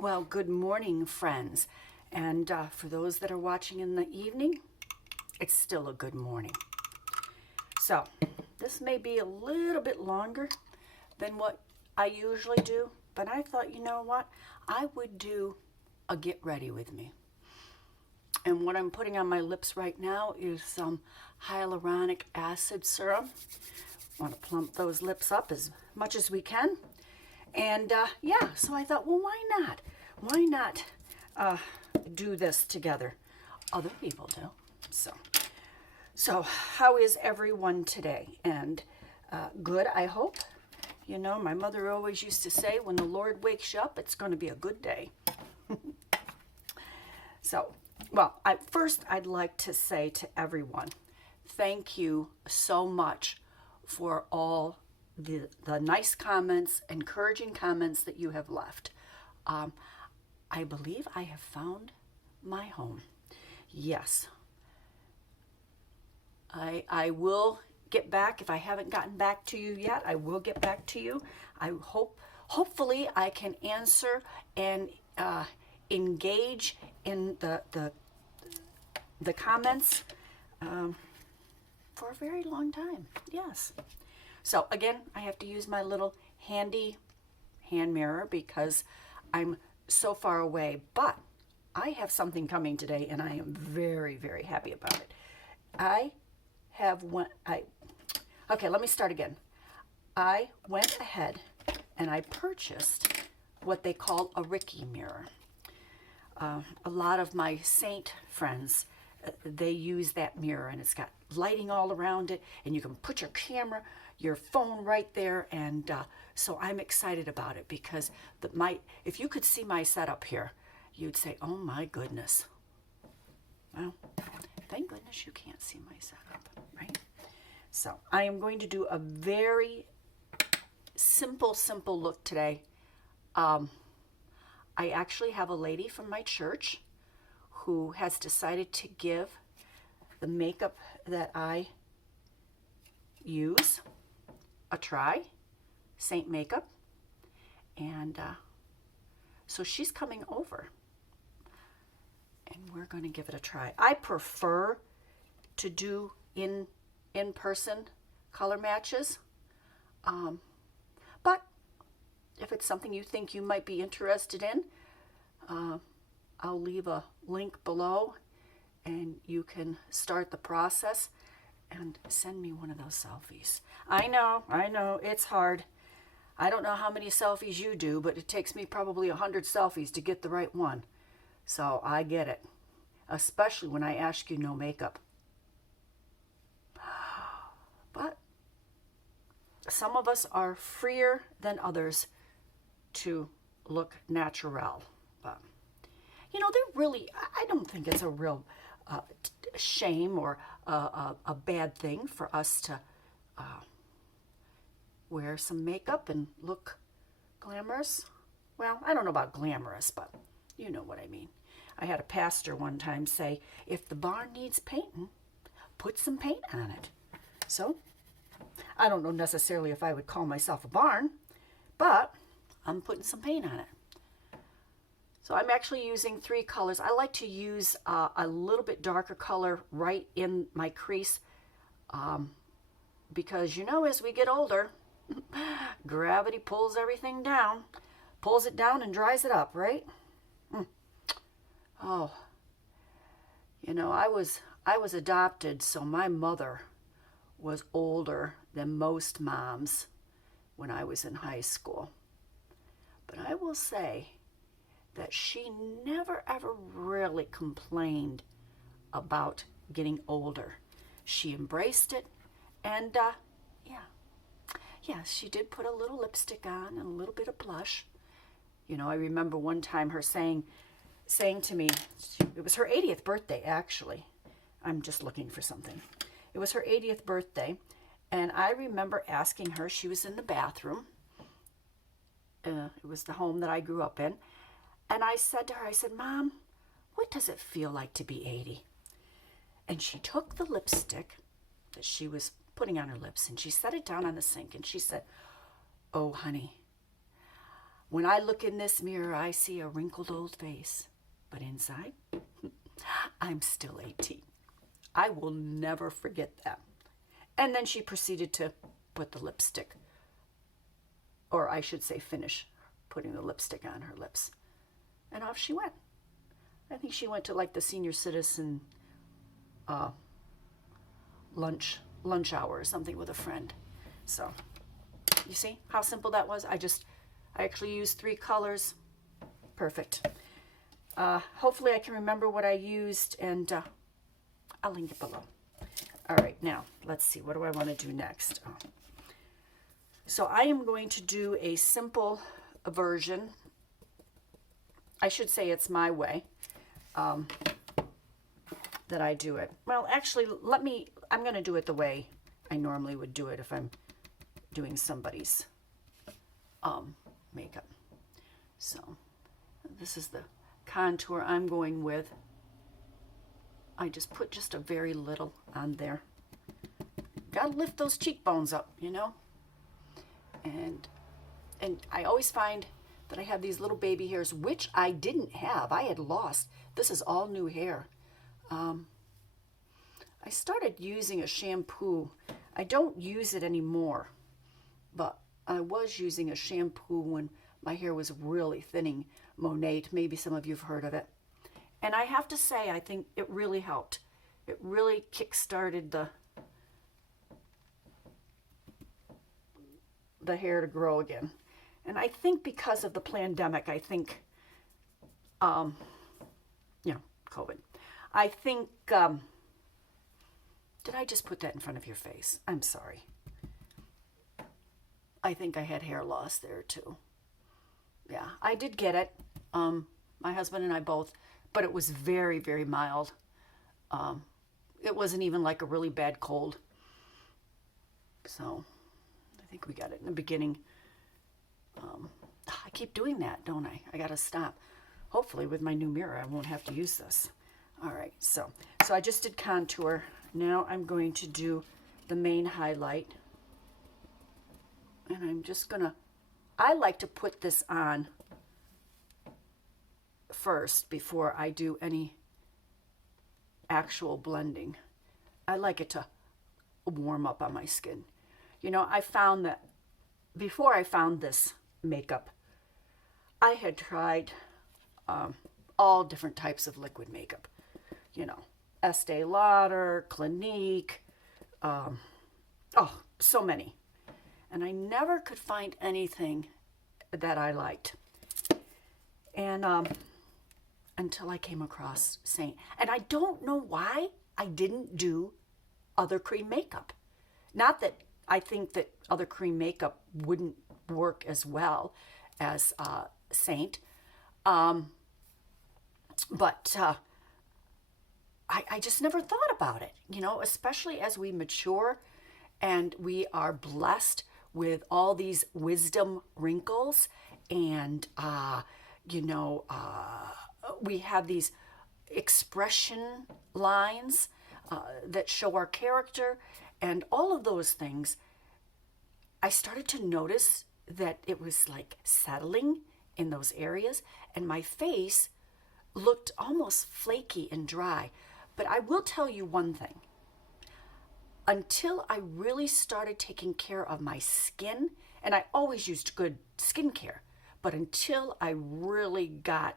Well, good morning, friends. And for those that are watching in the evening, it's still a good morning. So, this may be a little bit longer than what I usually do, but I thought, you know what? I would do a get ready with me. And what I'm putting on my lips right now is some hyaluronic acid serum. I want to plump those lips up as much as we can. And yeah, so I thought, well, why not? Why not do this together? Other people do. So how is everyone today? And good, I hope. You know, my mother always used to say, when the Lord wakes you up, it's going to be a good day. So, well, first I'd like to say to everyone, thank you so much for all the nice comments, encouraging comments that you have left. I believe I have found my home. Yes. I will get back. If I haven't gotten back to you yet, I will get back to you. Hopefully I can answer and engage in the comments for a very long time. Yes. So again, I have to use my little handy hand mirror because I'm so far away, but I have something coming today and I am very, very happy about it. Okay, let me start again. I went ahead and I purchased what they call a Ricky mirror. A lot of my Seint friends, they use that mirror and it's got lighting all around it and you can put your camera, your phone right there, and so I'm excited about it because if you could see my setup here, you'd say, oh my goodness. Well, thank goodness you can't see my setup, right? So I am going to do a very simple look today. I actually have a lady from my church who has decided to give the makeup that I use a try, Seint makeup, and so she's coming over and we're going to give it a try. I prefer to do in-person color matches, but if it's something you think you might be interested in, I'll leave a link below and you can start the process and send me one of those selfies. I know, it's hard. I don't know how many selfies you do, but it takes me probably 100 selfies to get the right one. So I get it, especially when I ask you no makeup. But some of us are freer than others to look natural. But, you know, I don't think it's a real shame or a bad thing for us to wear some makeup and look glamorous. Well, I don't know about glamorous, but you know what I mean. I had a pastor one time say, if the barn needs painting, put some paint on it. So, I don't know necessarily if I would call myself a barn, but I'm putting some paint on it. So I'm actually using 3 colors. I like to use a little bit darker color right in my crease because, you know, as we get older, gravity pulls everything down, pulls it down and dries it up, right? Oh, you know, I was adopted, so my mother was older than most moms when I was in high school. But I will say that she never ever really complained about getting older. She embraced it, and yeah, she did put a little lipstick on and a little bit of blush. You know, I remember one time her saying to me, it was her 80th birthday actually. I'm just looking for something. It was her 80th birthday, and I remember asking her, she was in the bathroom. It was the home that I grew up in. And I said to her, I said, Mom, what does it feel like to be 80? And she took the lipstick that she was putting on her lips and she set it down on the sink and she said, oh, honey, When I look in this mirror, I see a wrinkled old face. But inside, I'm still 18. I will never forget that. And then she proceeded to put the lipstick, or I should say finish putting the lipstick on her lips. And off she went. I think she went to like the senior citizen lunch hour or something with a friend. So you see how simple that was? I actually used 3 colors. Perfect. Hopefully I can remember what I used, and I'll link it below. All right, now let's see. What do I want to do next? So I am going to do a simple version. I should say it's my way that I do it. Well, actually, I'm going to do it the way I normally would do it if I'm doing somebody's makeup. So this is the contour I'm going with. I just put just a very little on there. Gotta lift those cheekbones up, you know? And I always find that I have these little baby hairs, which I didn't have. I had lost. This is all new hair. I started using a shampoo. I don't use it anymore, but I was using a shampoo when my hair was really thinning. Monate, maybe some of you have heard of it. And I have to say, I think it really helped. It really kick-started the hair to grow again. And I think because of the pandemic, I think, COVID. I think, did I just put that in front of your face? I'm sorry. I think I had hair loss there too. Yeah, I did get it. My husband and I both, but it was very, very mild. It wasn't even like a really bad cold. So I think we got it in the beginning. I keep doing that, don't I? I got to stop. Hopefully with my new mirror, I won't have to use this. All right, so I just did contour. Now I'm going to do the main highlight. And I'm just gonna, I like to put this on first before I do any actual blending. I like it to warm up on my skin. You know, I found that before I found this makeup, I had tried all different types of liquid makeup. You know, Estee Lauder, Clinique, so many. And I never could find anything that I liked. And until I came across Seint. And I don't know why I didn't do other cream makeup. Not that I think that other cream makeup wouldn't work as well as Seint. But I just never thought about it, you know, especially as we mature and we are blessed with all these wisdom wrinkles and, we have these expression lines that show our character and all of those things. I started to notice that it was like settling in those areas and my face looked almost flaky and dry. But I will tell you one thing. Until I really started taking care of my skin, and I always used good skincare, but until I really got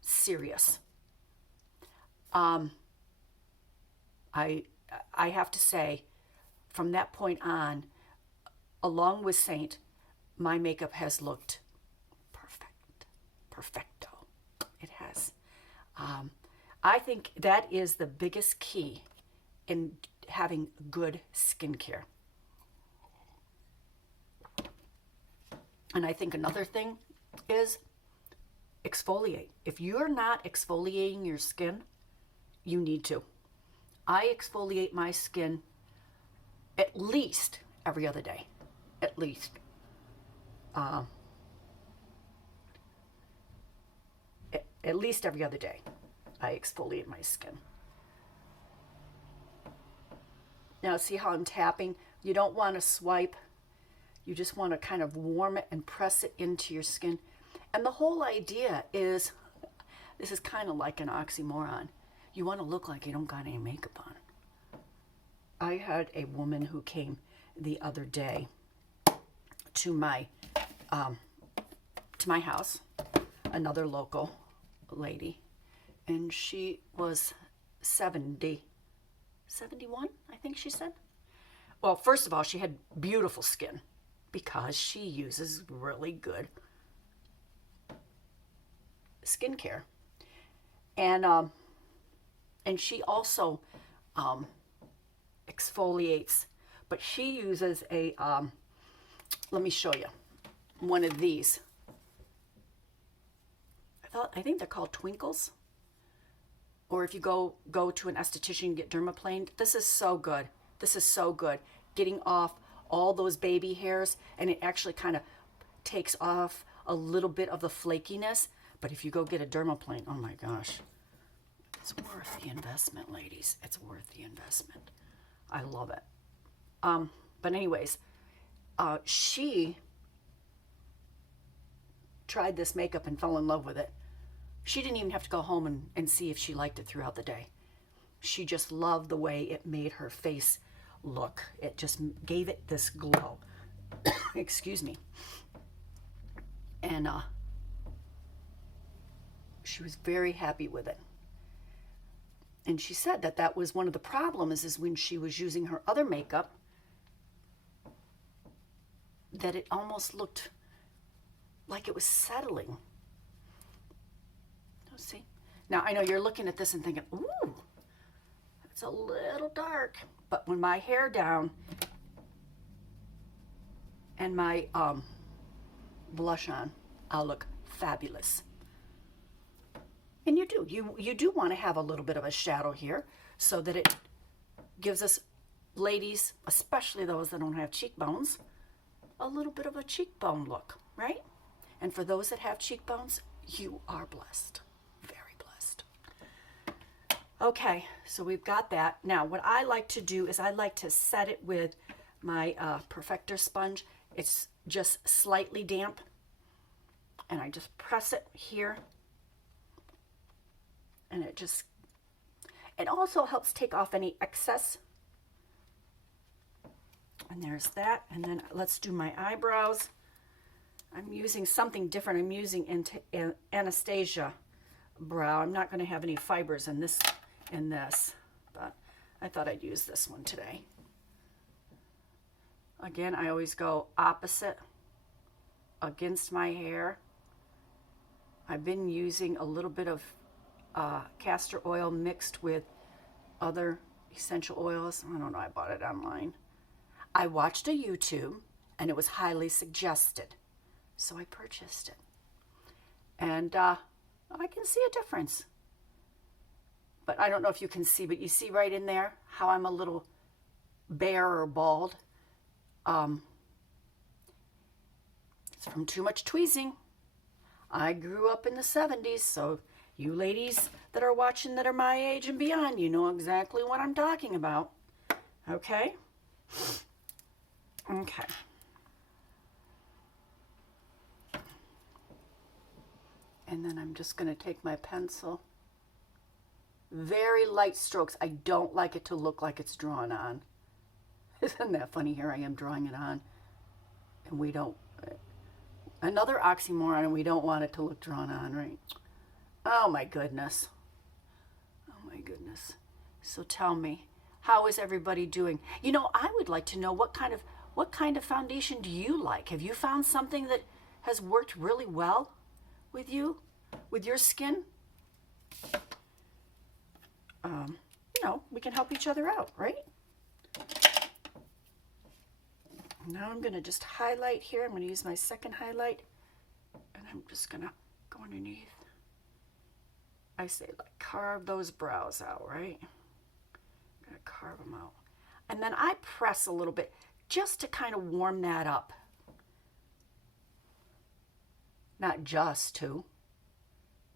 serious, I have to say, from that point on, along with Seint, my makeup has looked perfecto. It has. I think that is the biggest key in having good skincare. And I think another thing is exfoliate. If you're not exfoliating your skin, you need to. I exfoliate my skin at least every other day. At least. At least every other day, I exfoliate my skin. Now, see how I'm tapping? You don't want to swipe. You just want to kind of warm it and press it into your skin. And the whole idea is, this is kind of like an oxymoron. You want to look like you don't got any makeup on. I had a woman who came the other day to my house, another local lady, and she was 71, I think she said. Well, first of all, she had beautiful skin because she uses really good skincare. And she also exfoliates, but she uses a, let me show you, one of these. I think they're called Twinkles. Or if you go to an esthetician and get dermaplaned, this is so good. This is so good. Getting off all those baby hairs, and it actually kind of takes off a little bit of the flakiness. But if you go get a dermaplane, oh my gosh, it's worth the investment, ladies. It's worth the investment. I love it. But anyways, she tried this makeup and fell in love with it. She didn't even have to go home and see if she liked it throughout the day. She just loved the way it made her face look. It just gave it this glow. Excuse me. And she was very happy with it. And she said that was one of the problems is when she was using her other makeup, that it almost looked like it was settling. See? Now, I know you're looking at this and thinking, ooh, it's a little dark. But when my hair down and my blush on, I'll look fabulous. And you do. You do want to have a little bit of a shadow here so that it gives us, ladies, especially those that don't have cheekbones, a little bit of a cheekbone look, right? And for those that have cheekbones, you are blessed. Okay, so we've got that. Now, what I like to do is I like to set it with my Perfector sponge. It's just slightly damp. And I just press it here. And it also helps take off any excess. And there's that. And then let's do my eyebrows. I'm using something different. I'm using Anastasia brow. I'm not going to have any fibers in this, but I thought I'd use this one today. Again, I always go opposite against my hair. I've been using a little bit of castor oil mixed with other essential oils. I don't know, I bought it online. I watched a YouTube and it was highly suggested, so I purchased it. And I can see a difference. But I don't know if you can see, but you see right in there how I'm a little bare or bald. It's from too much tweezing. I grew up in the 70s, so you ladies that are watching that are my age and beyond, you know exactly what I'm talking about. Okay? Okay. And then I'm just going to take my pencil. Very light strokes. I don't like it to look like it's drawn on. Isn't that funny? Here I am drawing it on. And we don't. Another oxymoron, and we don't want it to look drawn on, right? Oh my goodness. Oh my goodness. So tell me, how is everybody doing? You know, I would like to know what kind of foundation do you like? Have you found something that has worked really well with you, with your skin? You know, we can help each other out, right? Now I'm going to just highlight here. I'm going to use my second highlight, and I'm just going to go underneath. I say, like, carve those brows out, right? I'm going to carve them out. And then I press a little bit just to kind of warm that up. Not just to,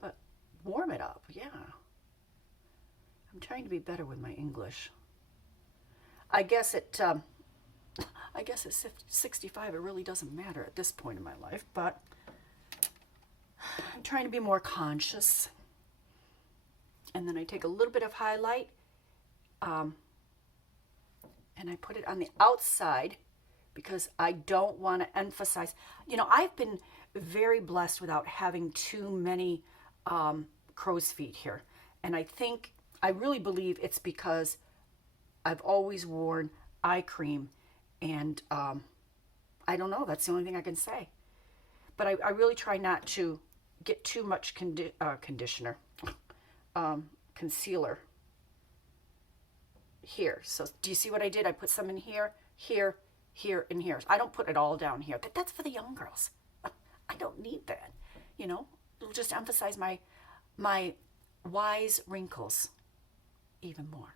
but warm it up, yeah. I'm trying to be better with my English. I guess it I guess at 65, it really doesn't matter at this point in my life, but I'm trying to be more conscious. And then I take a little bit of highlight, and I put it on the outside because I don't want to emphasize. You know, I've been very blessed without having too many crow's feet here. And I really believe it's because I've always worn eye cream, and I don't know, that's the only thing I can say. But I really try not to get too much conditioner, concealer here. So do you see what I did? I put some in here, here, here, and here. I don't put it all down here. That's for the young girls. I don't need that. You know, it'll just emphasize my wise wrinkles even more.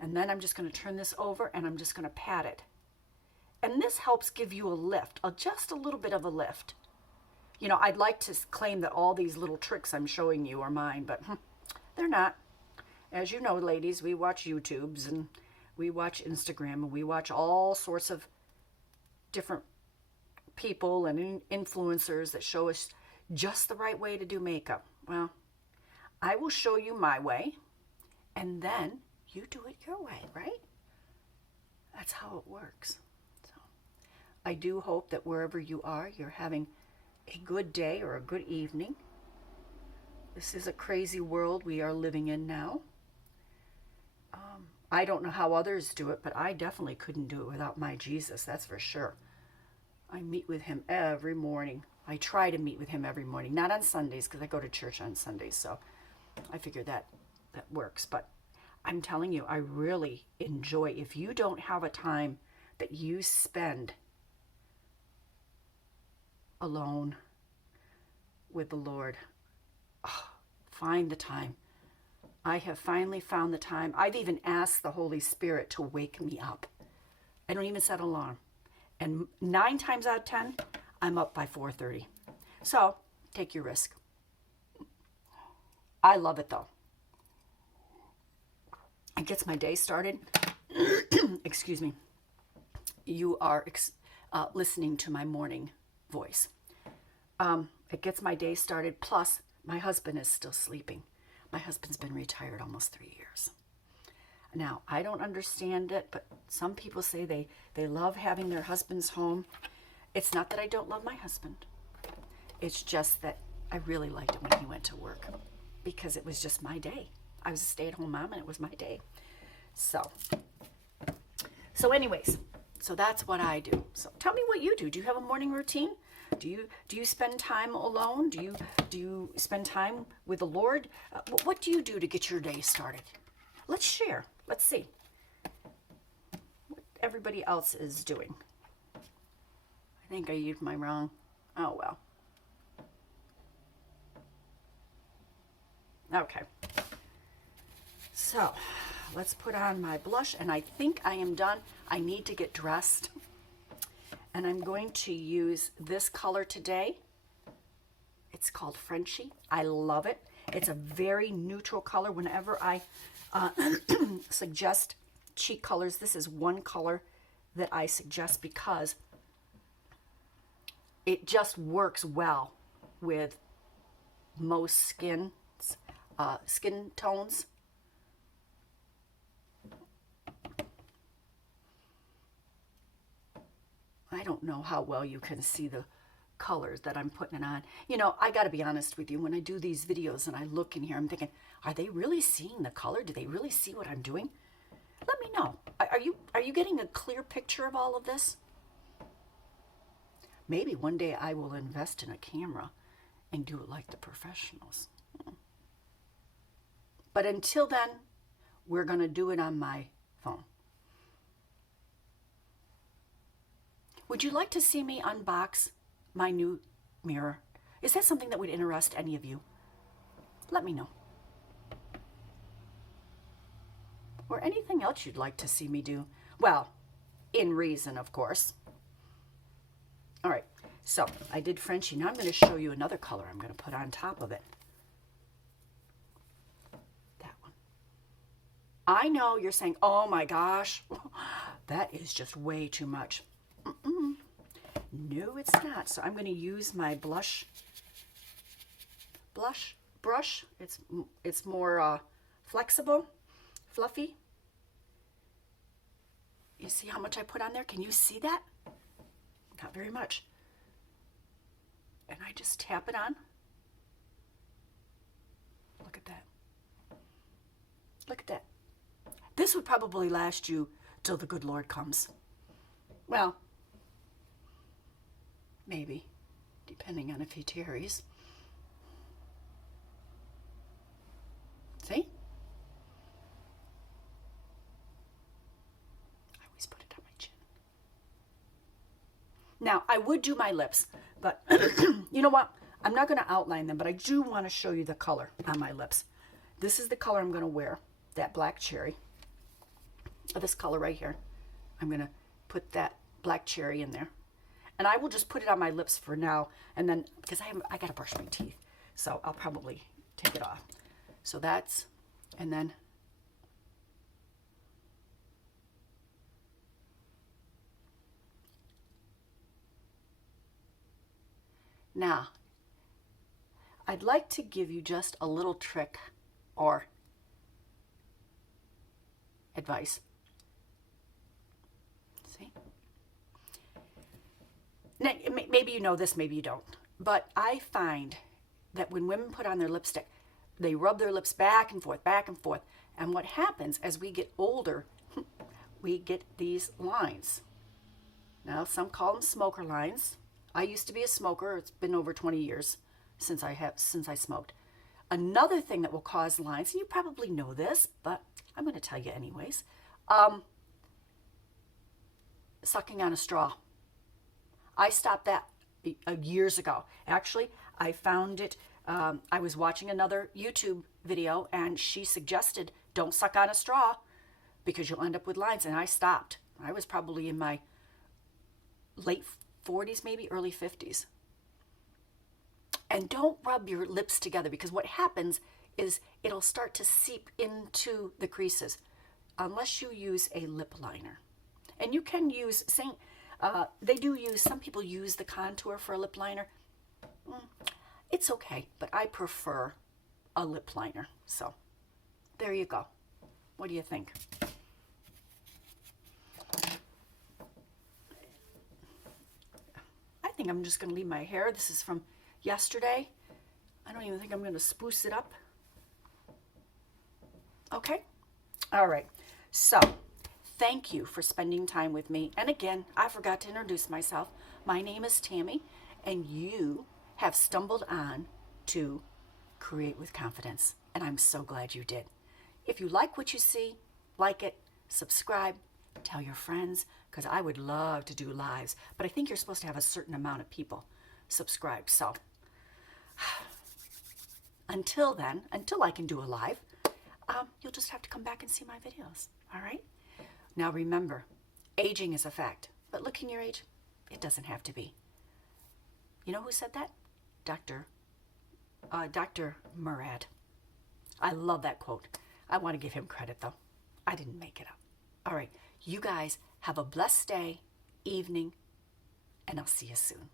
And then I'm just going to turn this over and I'm just going to pat it. And this helps give you a lift, just a little bit of a lift. You know, I'd like to claim that all these little tricks I'm showing you are mine, but they're not. As you know, ladies, we watch YouTubes and we watch Instagram and we watch all sorts of different people and influencers that show us just the right way to do makeup. Well, I will show you my way, and then you do it your way, right? That's how it works. So I do hope that wherever you are, you're having a good day or a good evening. This is a crazy world we are living in now. I don't know how others do it, but I definitely couldn't do it without my Jesus, that's for sure. I meet with him every morning. I try to meet with him every morning, not on Sundays because I go to church on Sundays, so I figure that works. But I'm telling you, I really enjoy, if you don't have a time that you spend alone with the Lord, find the time. I have finally found the time. I've even asked the Holy Spirit to wake me up. I don't even set an alarm. And 9 times out of 10, I'm up by 4:30. So take your risk. I love it though. It gets my day started. Excuse me. You are listening to my morning voice. It gets my day started. Plus, my husband is still sleeping. My husband's been retired almost 3 years. Now, I don't understand it, but some people say they love having their husbands home. It's not that I don't love my husband. It's just that I really liked it when he went to work because it was just my day. I was a stay-at-home mom and it was my day. So anyways, so that's what I do. So tell me what you do. Do you have a morning routine? Do you spend time alone? Do you spend time with the Lord? What do you do to get your day started? Let's share. Let's see what everybody else is doing. I think I used my wrong. Oh well. Okay. So let's put on my blush, and I think I am done. I need to get dressed. And I'm going to use this color today. It's called Frenchie. I love it. It's a very neutral color. Whenever I suggest cheek colors, this is one color that I suggest because it just works well with most skin tones. I don't know how well you can see the colors that I'm putting it on. You know, I got to be honest with you. When I do these videos and I look in here, I'm thinking, are they really seeing the color? Do they really see what I'm doing? Let me know. Are you getting a clear picture of all of this? Maybe one day I will invest in a camera and do it like the professionals. But until then, we're going to do it on my phone. Would you like to see me unbox my new mirror? Is that something that would interest any of you? Let me know. Or anything else you'd like to see me do. Well, in reason, of course. All right, so I did Frenchie. Now I'm going to show you another color I'm going to put on top of it. That one. I know you're saying, oh my gosh, that is just way too much. No, it's not. So I'm going to use my blush brush. It's more flexible, fluffy. You see how much I put on there? Can you see that? Not very much. And I just tap it on. Look at that. Look at that. This would probably last you till the good Lord comes. Well, maybe, depending on if he tarries. See? I always put it on my chin. Now, I would do my lips, but you know what? I'm not going to outline them, but I do want to show you the color on my lips. This is the color I'm going to wear, that black cherry. This color right here. I'm going to put that black cherry in there. And I will just put it on my lips for now, and then, because I got to brush my teeth, so I'll probably take it off. So that's, and then now, I'd like to give you just a little trick or advice. See? Now, maybe you know this, maybe you don't. But I find that when women put on their lipstick, they rub their lips back and forth, back and forth. And what happens as we get older, we get these lines. Now, some call them smoker lines. I used to be a smoker. It's been over 20 years since I smoked. Another thing that will cause lines, and you probably know this, but I'm going to tell you anyways, sucking on a straw. I stopped that years ago. Actually, I found it, I was watching another YouTube video, and she suggested don't suck on a straw because you'll end up with lines, and I stopped. I was probably in my late 40s, maybe early 50s. And don't rub your lips together, because what happens is it'll start to seep into the creases unless you use a lip liner. And you can use Seint. Some people use the contour for a lip liner. It's okay, but I prefer a lip liner. So there you go. What do you think? I think I'm just going to leave my hair. This is from yesterday. I don't even think I'm going to spruce it up. Okay? All right. So, thank you for spending time with me. And again, I forgot to introduce myself. My name is Tammy, and you have stumbled on to Create with Confidence. And I'm so glad you did. If you like what you see, like it, subscribe, tell your friends, because I would love to do lives. But I think you're supposed to have a certain amount of people subscribe. So, until then, until I can do a live, you'll just have to come back and see my videos. All right? Now remember, aging is a fact, but looking your age, it doesn't have to be. You know who said that? Dr. Murad. I love that quote. I want to give him credit, though. I didn't make it up. All right. You guys have a blessed day, evening, and I'll see you soon.